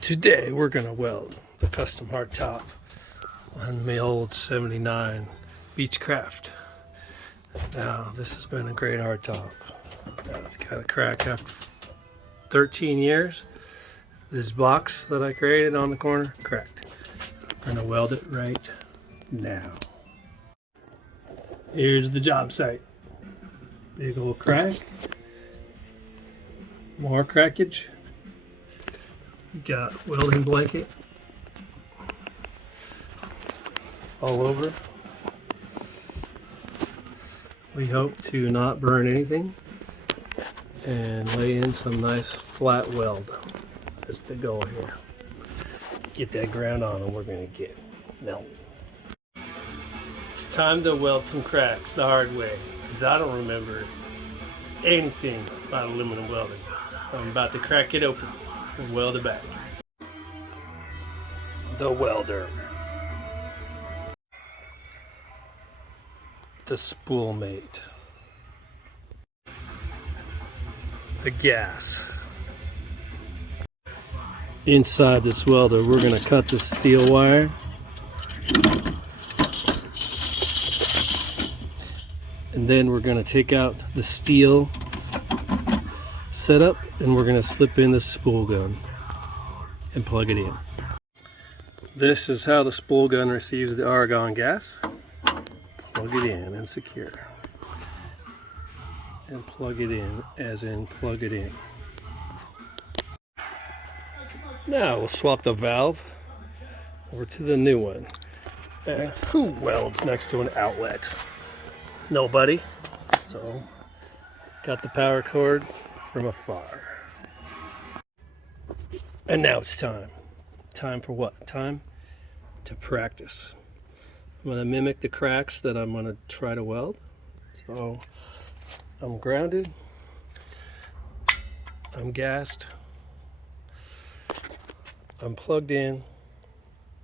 Today we're gonna weld the custom hardtop on my old 79 Beechcraft. Now this has been a great hardtop. It's got a crack after 13 years. This box that I created on the corner cracked. I'm gonna weld it right now. Here's the job site. Big old crack. More crackage. Got welding blanket all over. We hope to not burn anything and lay in some nice flat weld. That's the goal here. Get that ground on and we're gonna get melted. It's time to weld some cracks the hard way, because I don't remember anything about aluminum welding. So I'm about to crack it open and weld it back. The welder. The spool mate. The gas. Inside this welder, we're going to cut the steel wire. And then we're going to take out the steel setup and we're going to slip in the spool gun and plug it in. This is how the spool gun receives the argon gas. Plug it in and secure. And plug it in, as in plug it in. Now we'll swap the valve over to the new one. Who welds next to an outlet? Nobody. So, got the power cord from afar. And now it's time. Time for what? Time to practice. I'm going to mimic the cracks that I'm going to try to weld. So I'm grounded. I'm gassed. I'm plugged in.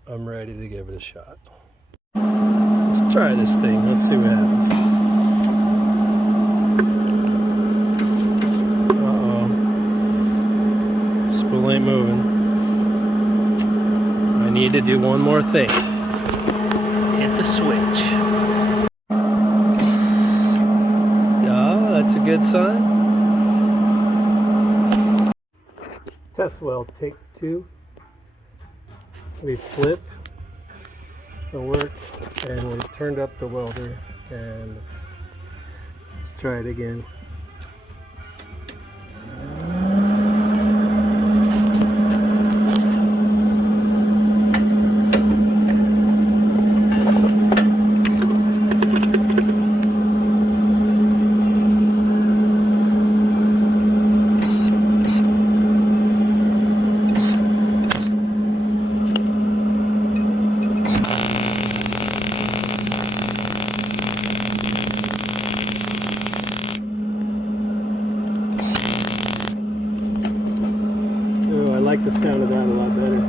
I'm ready to give it a shot. Let's try this thing. Let's see what happens. Uh-oh. Spool ain't moving. I need to do one more thing. Hit the switch. Oh, that's a good sign. Test weld, take 2. We flipped the work and we turned up the welder, and let's try it again. I like the sound of that a lot better.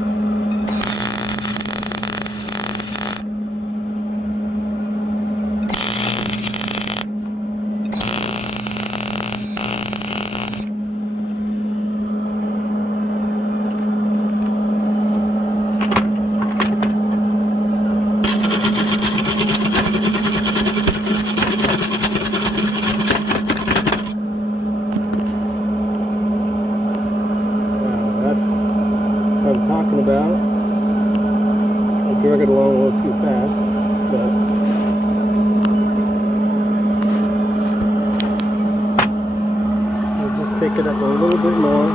That's what I'm talking about. I drug it along a little too fast, but I'll just pick it up a little bit more.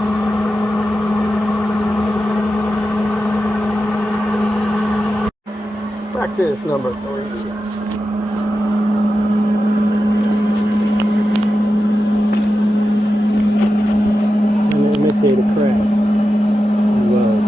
Practice number 3. Imitate a crack. Well,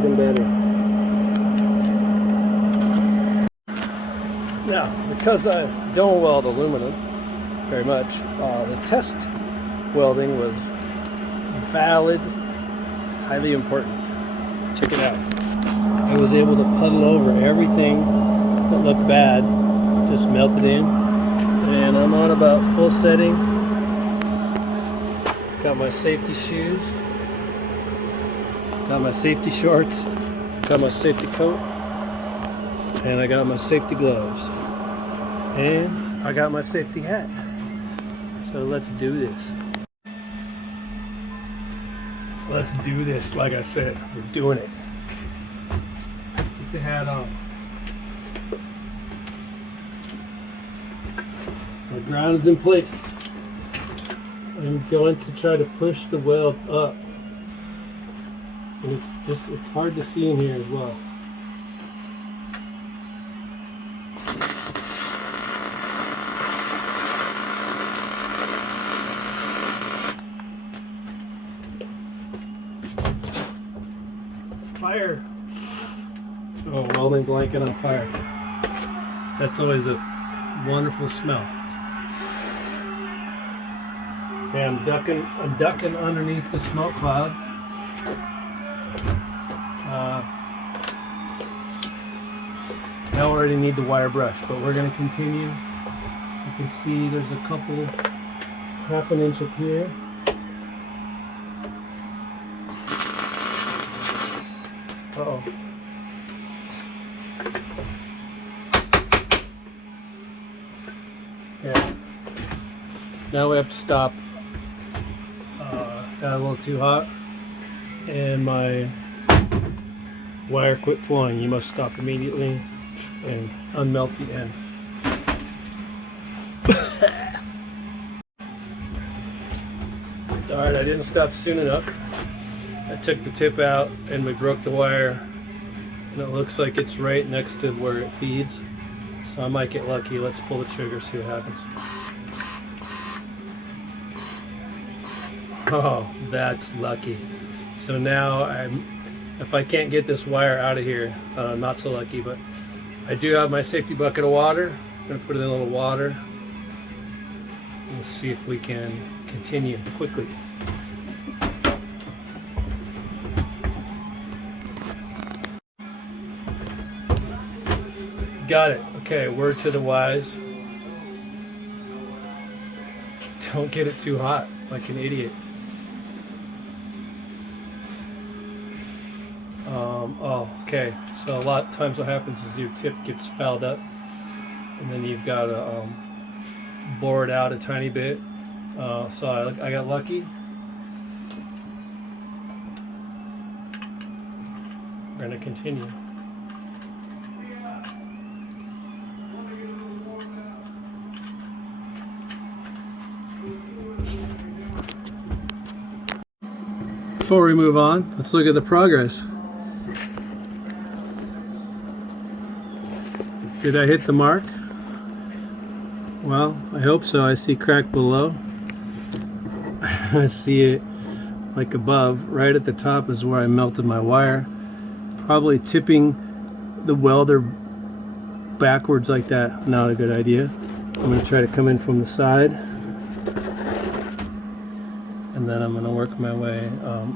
getting better. Now, because I don't weld aluminum very much, the test welding was valid, highly important. Check it out. I was able to puddle over everything that looked bad, just melted in, and I'm on about full setting. Got my safety shoes, got my safety shorts, got my safety coat, and I got my safety gloves, and I got my safety hat. So let's do this. Let's do this. Like I said, we're doing it. Put the hat on. My ground is in place. I'm going to try to push the weld up. And it's hard to see in here as well. Fire! Oh, welding blanket on fire. That's always a wonderful smell. Okay, I'm ducking underneath the smoke cloud. I already need the wire brush, but we're going to continue. You can see there's a couple, half an inch up here. Uh-oh. Okay. Now we have to stop. Got a little too hot, and my wire quit flowing. You must stop immediately and unmelt the end. Alright, I didn't stop soon enough. I took the tip out and we broke the wire, and it looks like it's right next to where it feeds, so I might get lucky. Let's pull the trigger, see what happens. Oh, that's lucky. So now if I can't get this wire out of here, not so lucky, but I do have my safety bucket of water. I'm gonna put it in a little water. We'll see if we can continue quickly. Got it. Okay, word to the wise. Don't get it too hot like an idiot. Oh, okay. So a lot of times what happens is your tip gets fouled up, and then you've got to bore it out a tiny bit. So I got lucky. We're going to continue. Before we move on, let's look at the progress. Did I hit the mark? Well, I hope so. I see crack below. I see it like above. Right at the top is where I melted my wire. Probably tipping the welder backwards like that, not a good idea. I'm going to try to come in from the side, and then I'm going to work my way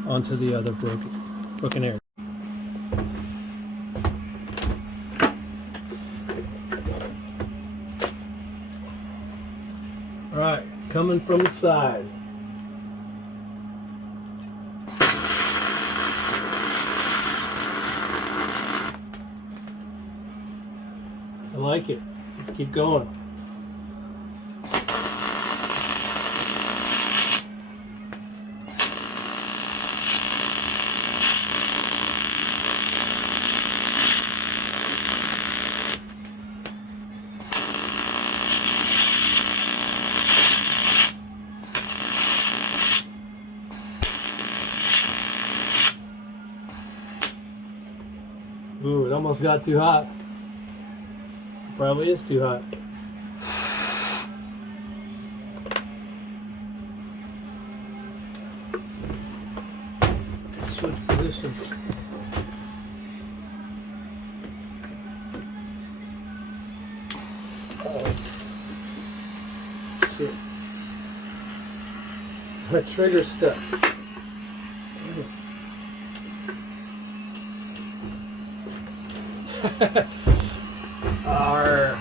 onto the other broken area. Alright, coming from the side. I like it. Let's keep going. Ooh, it almost got too hot. It probably is too hot. Switch positions. My trigger's stuck. Arr.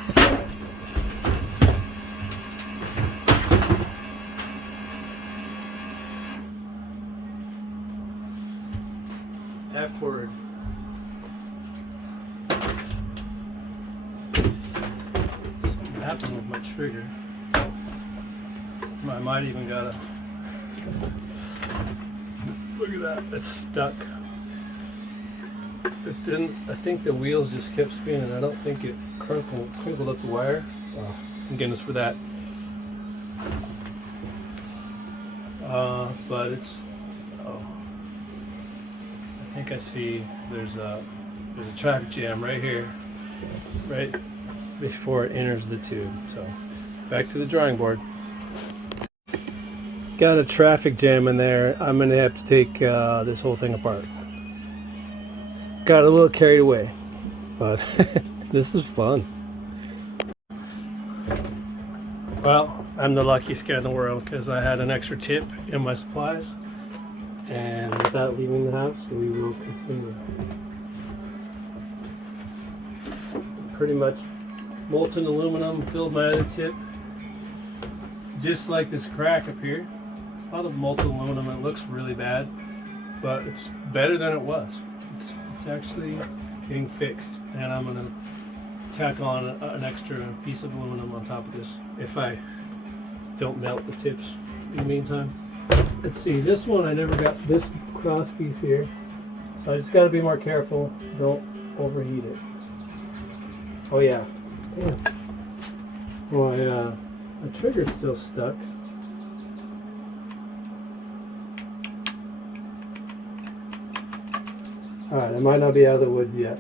F word. Something happened with my trigger. I might even gotta. Look at that, it's stuck. It didn't, I think the wheels just kept spinning. I don't think it crinkled up the wire. Oh, thank goodness for that. But it's, oh, I think I see there's a traffic jam right here, right before it enters the tube. So back to the drawing board. Got a traffic jam in there. I'm gonna have to take this whole thing apart. Got a little carried away, but this is fun. Well, I'm the luckiest guy in the world because I had an extra tip in my supplies, and without leaving the house, we will continue. Pretty much molten aluminum filled my other tip, just like this crack up here. A lot of molten aluminum. It looks really bad, but it's better than it was. It's actually getting fixed, and I'm gonna tack on an extra piece of aluminum on top of this if I don't melt the tips in the meantime. Let's see, this one I never got this cross piece here, so I just got to be more careful. Don't overheat it. Oh yeah, well, my trigger's still stuck. Alright, I might not be out of the woods yet.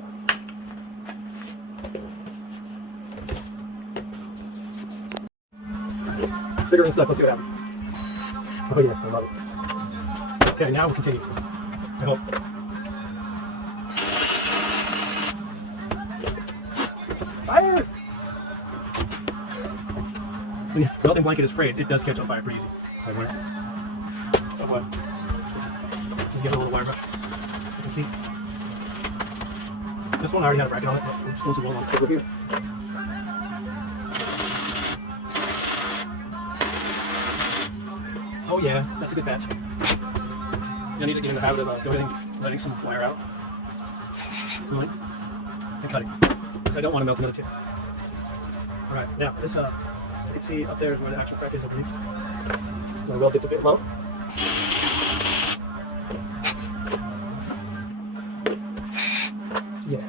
Trigger and stuff, let's see what happens. Oh yes, I love it. Okay, now we'll continue. I hope. Fire! When your welding blanket is frayed, it does catch on fire pretty easy. Like where? Oh what? Let's just give it a little wire brush. You can see. This one I already had a bracket on it, but we're just going to roll on over here. Oh yeah, that's a good batch. You'll need to get in the habit of going and letting some wire out. Going and cutting. Because I don't want to melt another tip. Alright, now this you can see up there is where the actual crack is underneath. I'm going to weld it a bit low. Yeah.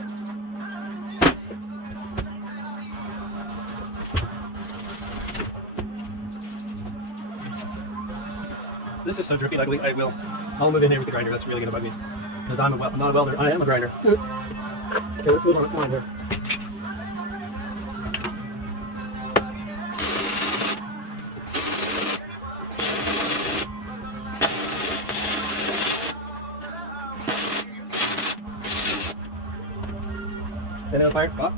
This is so drippy, luckily I'll move in here with the grinder. That's really gonna bug me. Because I'm not a welder, I am a grinder. Okay, let's move on, come on here. Stand on fire, pop.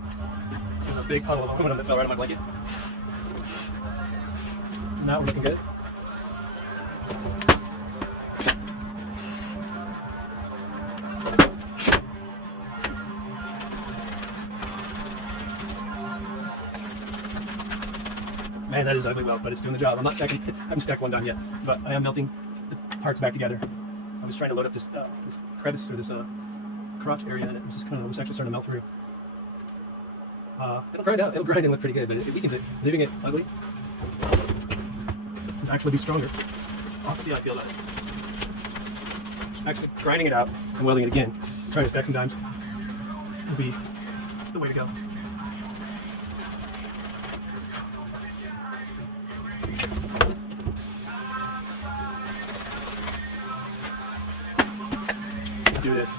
There's a big puddle of aluminum that fell right on my blanket. Now we're looking good. Man, that is ugly weld, but it's doing the job. I haven't stacked one down yet, but I am melting the parts back together. I was trying to load up this crevice or this crotch area, and it was actually starting to melt through. It'll grind out. It'll grind and look pretty good, but it weakens it. Leaving it ugly will actually be stronger. I'll see how I feel about it. Actually, grinding it out and welding it again, trying to stack some dimes, will be the way to go. Let's do this.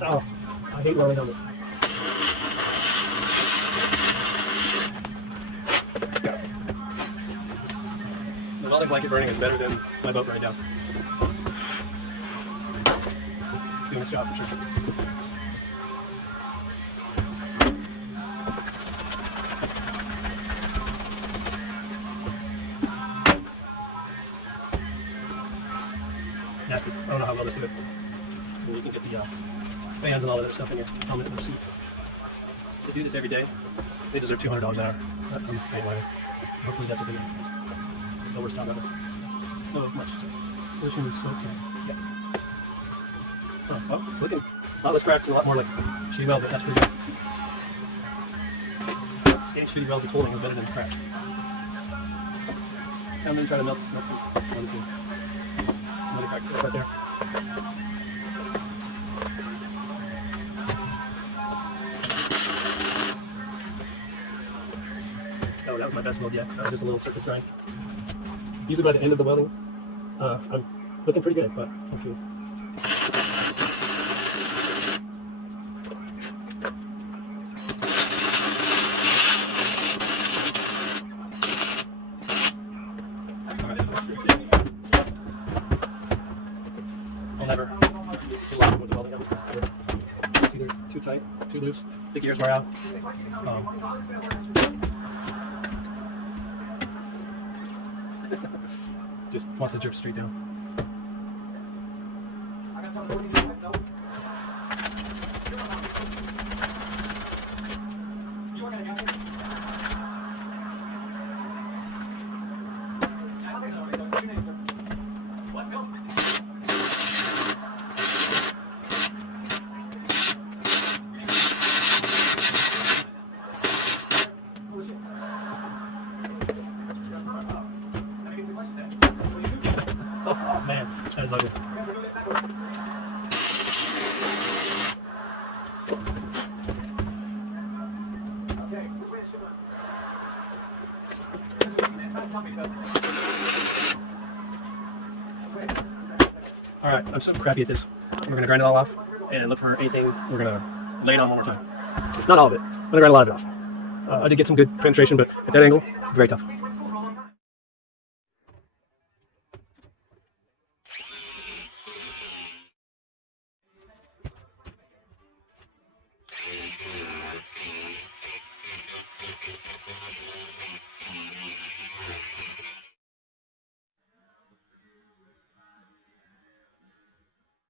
Oh, I hate welding on this. The welding blanket burning is better than my boat right now. It's doing its job for sure. welders do it. And you can get the fans and all that other stuff in your helmet and your suit. They do this every day. They deserve $200 an hour. I'm paying wire. Hopefully that's what they do. So we're stopped ever. So much. Polishing is so okay. Yeah. Oh, well, it's looking a lot less cracked and a lot more like shitty weld, but that's pretty good. Getting shitty weld that's holding is better than crack. I'm going to try to melt some. Let me see. Another crack right there. Oh, that was my best weld yet. That was just a little surface grind. Usually by the end of the welding, I'm looking pretty good, but let's see. I'll never get locked with the welding. It's either it's too tight, it's too loose, the gears wear out. Just wants to drip straight down. Oh man, that is ugly. Alright, I'm so crappy at this. We're going to grind it all off and look for anything. We're going to lay it on one more time. Not all of it. I'm going to grind a lot of it off. I did get some good penetration, but at that angle, very tough.